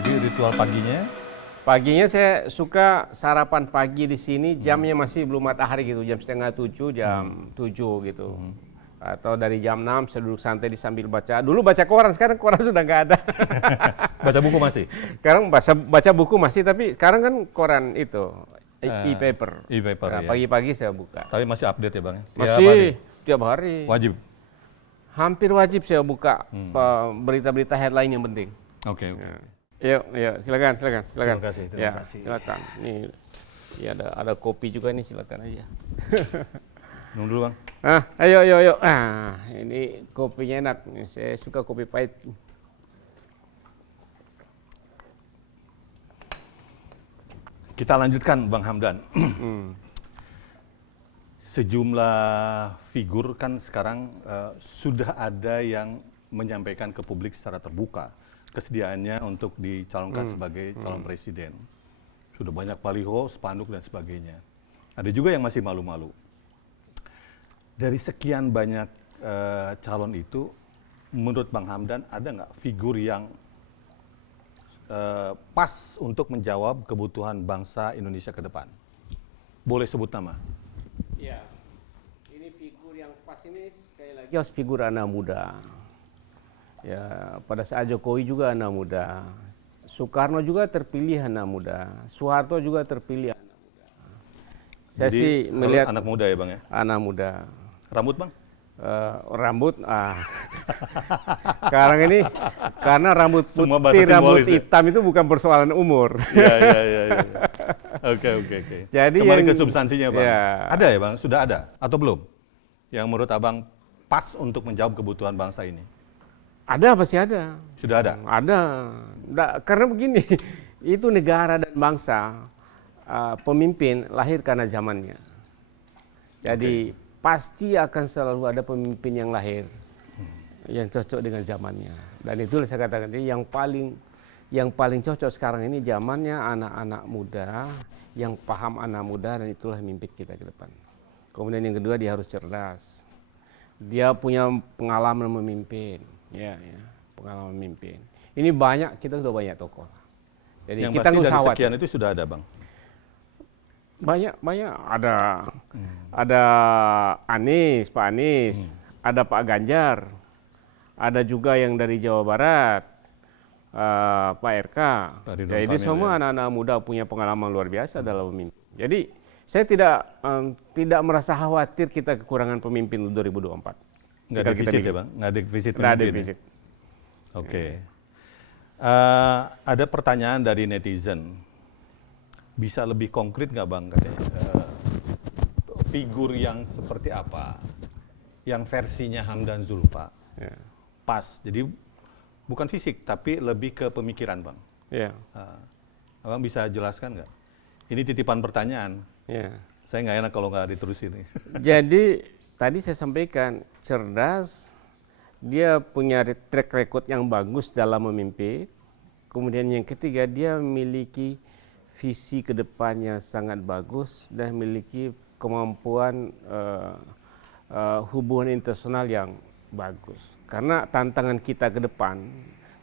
Jadi ritual paginya? Paginya saya suka sarapan pagi di sini, jamnya masih belum matahari gitu, jam setengah 7, jam 7 gitu. Atau dari jam 6 saya duduk santai sambil baca. Dulu baca koran, sekarang koran sudah nggak ada. Baca buku masih? Sekarang baca buku masih, tapi sekarang kan koran itu, e-paper. E-paper, Nah, ya. pagi-pagi saya buka. Tapi masih update ya Bang? Ya? Tiap Masih hari? tiap hari. Wajib? Hampir wajib saya buka berita-berita headline yang penting. Oke. Yuk, silakan. Terima kasih. Silakan. Nih, ya ada kopi juga nih, silakan aja. Minum dulu Bang. Ayo. Ini kopinya enak. Saya suka kopi pahit. Kita lanjutkan Bang Hamdan. Sejumlah figur kan sekarang sudah ada yang menyampaikan ke publik secara terbuka kesediaannya untuk dicalonkan sebagai calon presiden. Sudah banyak baliho, spanduk dan sebagainya. Ada juga yang masih malu-malu. Dari sekian banyak calon itu, menurut Bang Hamdan ada nggak figur yang pas untuk menjawab kebutuhan bangsa Indonesia ke depan? Boleh sebut nama? Ya, ini figur yang pas ini sekali lagi harus figur anak muda. Ya, pada saat Jokowi juga anak muda. Soekarno juga terpilih anak muda. Soeharto juga terpilih anak muda. Saya Jadi, sih melihat anak muda ya Bang ya? anak muda. Rambut Bang? Rambut, sekarang ini karena rambut Semua bahasa putih, rambut simbolis ya? hitam itu bukan persoalan umur. Iya. Oke. Jadi kembali yang- ke substansinya Bang. ya. Ada ya Bang? Sudah ada atau belum? Yang menurut Abang pas untuk menjawab kebutuhan bangsa ini? Ada, pasti ada. Sudah ada? Ada. Karena begini, itu negara dan bangsa, pemimpin lahir karena zamannya. Jadi pasti akan selalu ada pemimpin yang lahir yang cocok dengan zamannya. Dan itulah saya katakan yang paling cocok sekarang ini zamannya anak-anak muda yang paham anak muda, dan itulah mimpi kita ke depan. Kemudian yang kedua, dia harus cerdas. Dia punya pengalaman memimpin. Ya, pengalaman memimpin. Ini kita sudah banyak tokoh. Jadi Yang kita pasti nggak dari usah khawatir. sekian itu sudah ada Bang? Banyak ada Anies, Pak Anies, ada Pak Ganjar, ada juga yang dari Jawa Barat, Pak RK. Pak Ridwan Jadi Kamil, semua ya. anak-anak muda punya pengalaman luar biasa dalam memimpin. Jadi saya tidak merasa khawatir kita kekurangan pemimpin 2024. Nggak Kita defisit milih. ya Bang? Nggak defisit Nggak ada pemimpin ya? defisit. Oke. Ada pertanyaan dari netizen. Bisa lebih konkret nggak Bang katanya? Figur yang seperti apa? Yang versinya Hamdan Zulfa? Ya. Pas. Jadi bukan fisik, tapi lebih ke pemikiran Bang. Ya. Abang bisa jelaskan nggak? Ini titipan pertanyaan. Ya. Saya nggak enak kalau nggak diterusin nih. Jadi tadi saya sampaikan, cerdas, dia punya track record yang bagus dalam memimpin. Kemudian yang ketiga, dia memiliki visi ke depannya sangat bagus dan memiliki kemampuan hubungan internasional yang bagus. Karena tantangan kita ke depan,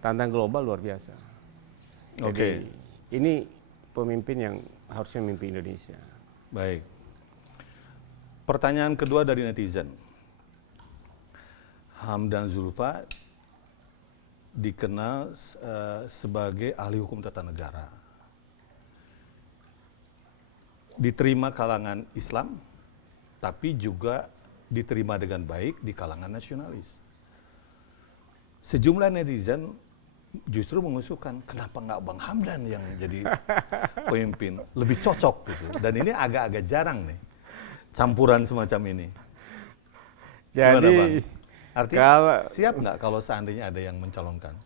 tantangan global luar biasa. Oke. Jadi ini pemimpin yang harusnya memimpin Indonesia. Baik. Pertanyaan kedua dari netizen. Hamdan Zulfa dikenal sebagai ahli hukum tata negara. Diterima kalangan Islam, tapi juga diterima dengan baik di kalangan nasionalis. Sejumlah netizen justru mengusulkan, kenapa nggak Bang Hamdan yang jadi pemimpin? Lebih cocok gitu. Dan ini agak-agak jarang nih, campuran semacam ini. Gimana, Jadi Bang? Artinya siap nggak kalau seandainya ada yang mencalonkan?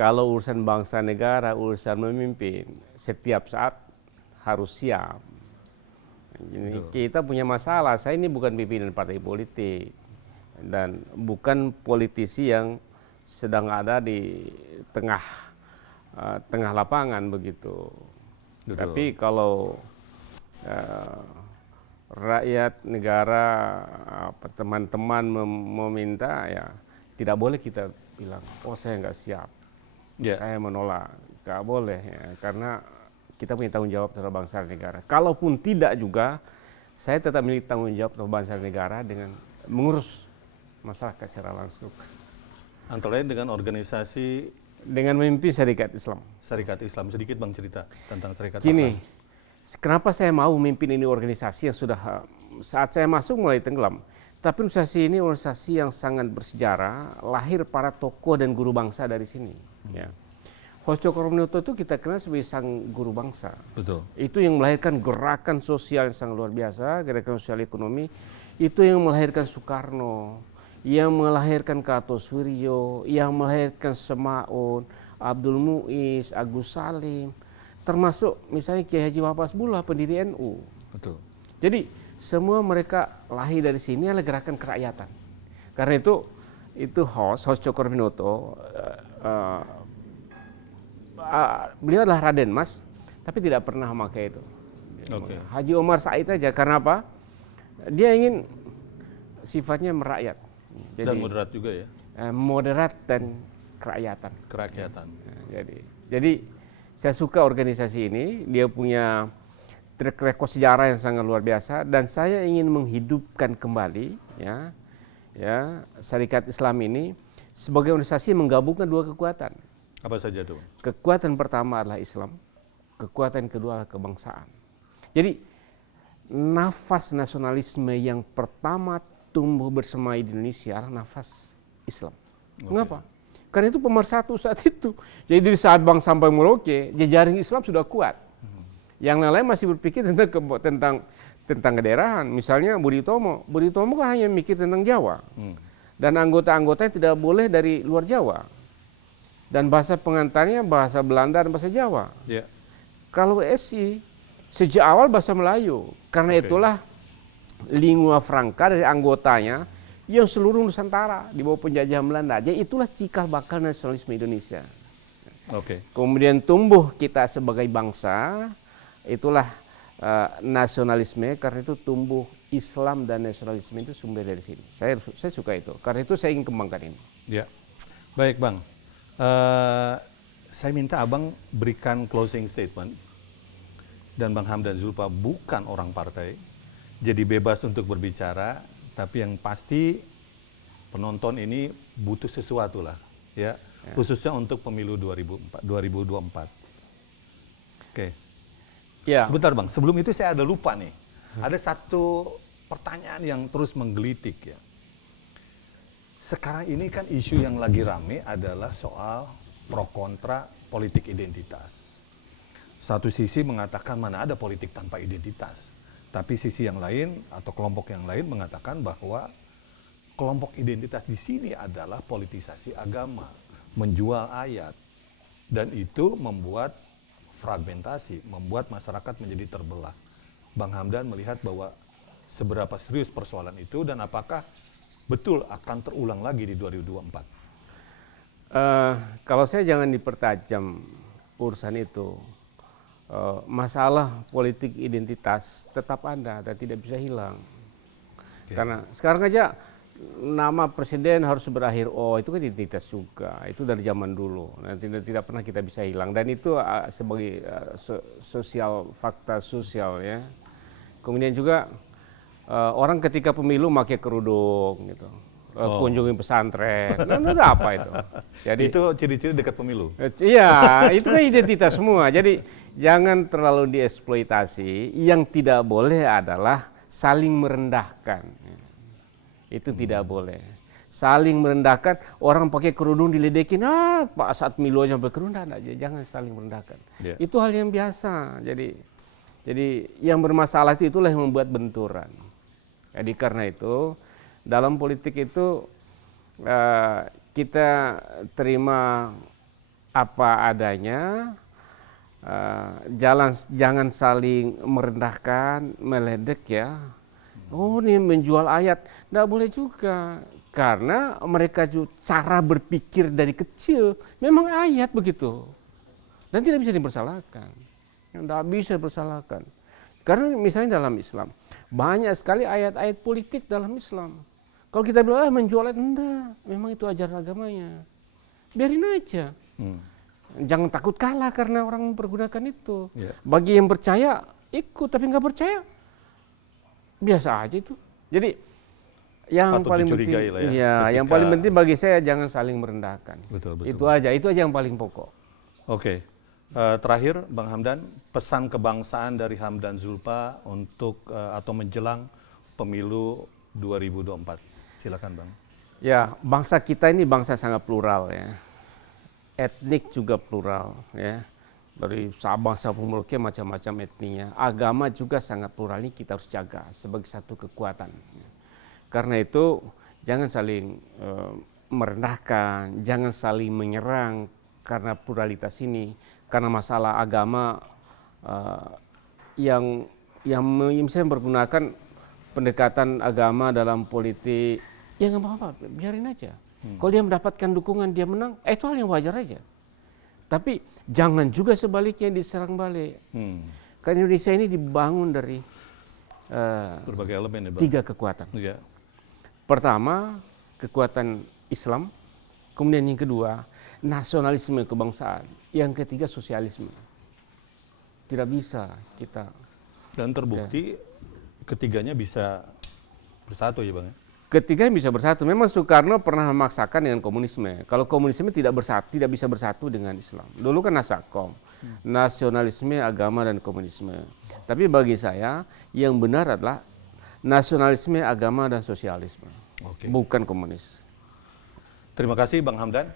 kalau urusan bangsa negara, urusan memimpin, setiap saat harus siap. Ini kita punya masalah. Saya ini bukan pimpinan partai politik dan bukan politisi yang sedang ada di tengah tengah lapangan begitu. Betul. Tapi kalau rakyat negara teman-teman meminta, ya tidak boleh kita bilang, oh saya nggak siap, saya menolak, nggak boleh ya, karena kita punya tanggung jawab terhadap bangsa dan negara. Kalaupun tidak juga, saya tetap memiliki tanggung jawab terhadap bangsa dan negara dengan mengurus masyarakat secara langsung. Antara lain dengan organisasi, dengan memimpin Syarikat Islam. Syarikat Islam. Sedikit Bang cerita tentang Syarikat Gini, Islam. kenapa saya mau memimpin ini organisasi yang sudah saat saya masuk mulai tenggelam. Tapi organisasi ini organisasi yang sangat bersejarah, lahir para tokoh dan guru bangsa dari sini. Ya. Host Cokroaminoto itu kita kenal sebagai sang guru bangsa. Betul. Itu yang melahirkan gerakan sosial yang sangat luar biasa, gerakan sosial ekonomi. Itu yang melahirkan Soekarno, yang melahirkan Cato Suryo, yang melahirkan Semaun, Abdul Muiz, Agus Salim, termasuk misalnya Kiai Haji Wahab Hasbullah, pendiri NU. Betul. Jadi semua mereka lahir dari sini adalah gerakan kerakyatan. Karena itu host Cokroaminoto, beliau adalah Raden Mas, tapi tidak pernah memakai itu. Haji Omar Said aja, karena apa? Dia ingin sifatnya merakyat. Jadi, dan moderat juga ya? Moderat dan kerakyatan. Kerakyatan. Jadi saya suka organisasi ini, dia punya track record sejarah yang sangat luar biasa, dan saya ingin menghidupkan kembali ya Syarikat Islam ini sebagai organisasi yang menggabungkan dua kekuatan. Apa saja tuh? Kekuatan pertama adalah Islam, kekuatan kedua adalah kebangsaan. Jadi nafas nasionalisme yang pertama tumbuh bersemai di Indonesia adalah nafas Islam. Mengapa? Karena itu pemersatu saat itu. Jadi di saat Bang sampai Merauke, jejaring Islam sudah kuat. Yang lain masih berpikir tentang kedaerahan. Misalnya Budi Utomo kan hanya mikir tentang Jawa. Dan anggota-anggotanya tidak boleh dari luar Jawa. Dan bahasa pengantarnya bahasa Belanda dan bahasa Jawa. Yeah. Kalau SI sejak awal bahasa Melayu. Karena itulah lingua franca dari anggotanya yang seluruh Nusantara di bawah penjajahan Belanda. Jadi itulah cikal bakal nasionalisme Indonesia. Kemudian tumbuh kita sebagai bangsa, itulah nasionalisme, karena itu tumbuh Islam dan nasionalisme itu sumber dari sini. Saya suka itu, karena itu saya ingin kembangkan ini. Ya, baik Bang. Saya minta Abang berikan closing statement, dan Bang Hamdan Zulfa bukan orang partai, jadi bebas untuk berbicara, tapi yang pasti penonton ini butuh sesuatu lah, ya. Khususnya untuk pemilu 2024. Oke. Ya. Sebentar Bang, sebelum itu saya ada lupa nih. Ada satu pertanyaan yang terus menggelitik ya. Sekarang ini kan isu yang lagi rame adalah soal pro kontra politik identitas. Satu sisi mengatakan mana ada politik tanpa identitas. Tapi sisi yang lain atau kelompok yang lain mengatakan bahwa kelompok identitas di sini adalah politisasi agama, menjual ayat, dan itu membuat fragmentasi, membuat masyarakat menjadi terbelah. Bang Hamdan melihat bahwa seberapa serius persoalan itu dan apakah betul akan terulang lagi di 2024? Kalau saya jangan dipertajam urusan itu. Masalah politik identitas tetap ada dan tidak bisa hilang. Karena sekarang aja nama presiden harus berakhir itu kan identitas juga, itu dari zaman dulu, dan tidak pernah kita bisa hilang, dan itu sebagai sosial, fakta sosial ya. Kemudian juga orang ketika pemilu pakai kerudung gitu, kunjungi pesantren, itu apa itu? Jadi itu ciri-ciri dekat pemilu. Iya, itu kan identitas semua. Jadi jangan terlalu dieksploitasi. Yang tidak boleh adalah saling merendahkan. Itu tidak boleh. Saling merendahkan, orang pakai kerudung diledekin, Pak saat milu aja berkerudung, jangan saling merendahkan. Itu hal yang biasa. Jadi yang bermasalah itulah yang membuat benturan. Jadi karena itu dalam politik itu kita terima apa adanya, jangan saling merendahkan, meledek ya. Oh ini menjual ayat, tidak boleh juga. Karena mereka juga cara berpikir dari kecil memang ayat begitu. Dan tidak bisa dipersalahkan. Tidak bisa dipersalahkan. Karena misalnya dalam Islam, banyak sekali ayat-ayat politik dalam Islam. Kalau kita bilang menjual ayat, enggak. Memang itu ajaran agamanya. Biarin aja. Jangan takut kalah karena orang mempergunakan itu. Yeah. Bagi yang percaya, ikut. Tapi nggak percaya, biasa aja itu. Jadi yang Patut paling penting, dicurigai lah ya, ya, yang ketika- paling penting bagi saya jangan saling merendahkan. Betul. Itu aja yang paling pokok. Oke. Terakhir, Bang Hamdan, pesan kebangsaan dari Hamdan Zulfa untuk atau menjelang pemilu 2024. Silakan, Bang. Ya, bangsa kita ini bangsa sangat plural ya. Etnik juga plural ya. Dari Sabang sampai Merauke macam-macam etninya. Agama juga sangat plural, ini kita harus jaga sebagai satu kekuatan. Karena itu jangan saling merendahkan, jangan saling menyerang karena pluralitas ini. Karena masalah agama yang misalnya menggunakan pendekatan agama dalam politik, ya nggak apa-apa, biarin aja. Kalau dia mendapatkan dukungan, dia menang, itu hal yang wajar aja. Tapi jangan juga sebaliknya diserang balik. Karena Indonesia ini dibangun dari Berbagai elemen ya, Bang. 3 kekuatan. Iya. Pertama, kekuatan Islam. Kemudian yang kedua, nasionalisme kebangsaan. Yang ketiga, sosialisme. Tidak bisa kita. Dan terbukti ketiganya bisa bersatu ya, Bang. Ketiga yang bisa bersatu. Memang Soekarno pernah memaksakan dengan komunisme. Kalau komunisme tidak bisa bersatu dengan Islam. Dulu kan Nasakom, nasionalisme, agama dan komunisme. Tapi bagi saya yang benar adalah nasionalisme, agama dan sosialisme, bukan komunis. Terima kasih, Bang Hamdan.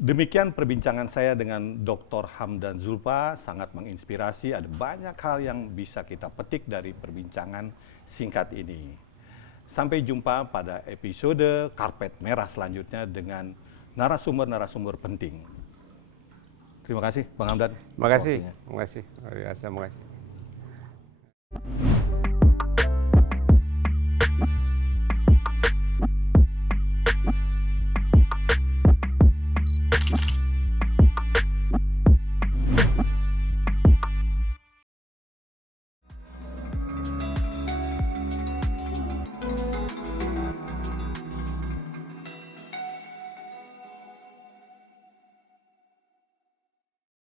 Demikian perbincangan saya dengan Dr. Hamdan Zulfa, sangat menginspirasi. Ada banyak hal yang bisa kita petik dari perbincangan singkat ini. Sampai jumpa pada episode Karpet Merah selanjutnya dengan narasumber-narasumber penting. Terima kasih, Bang Hamdan. Terima kasih. Luar biasa, terima kasih.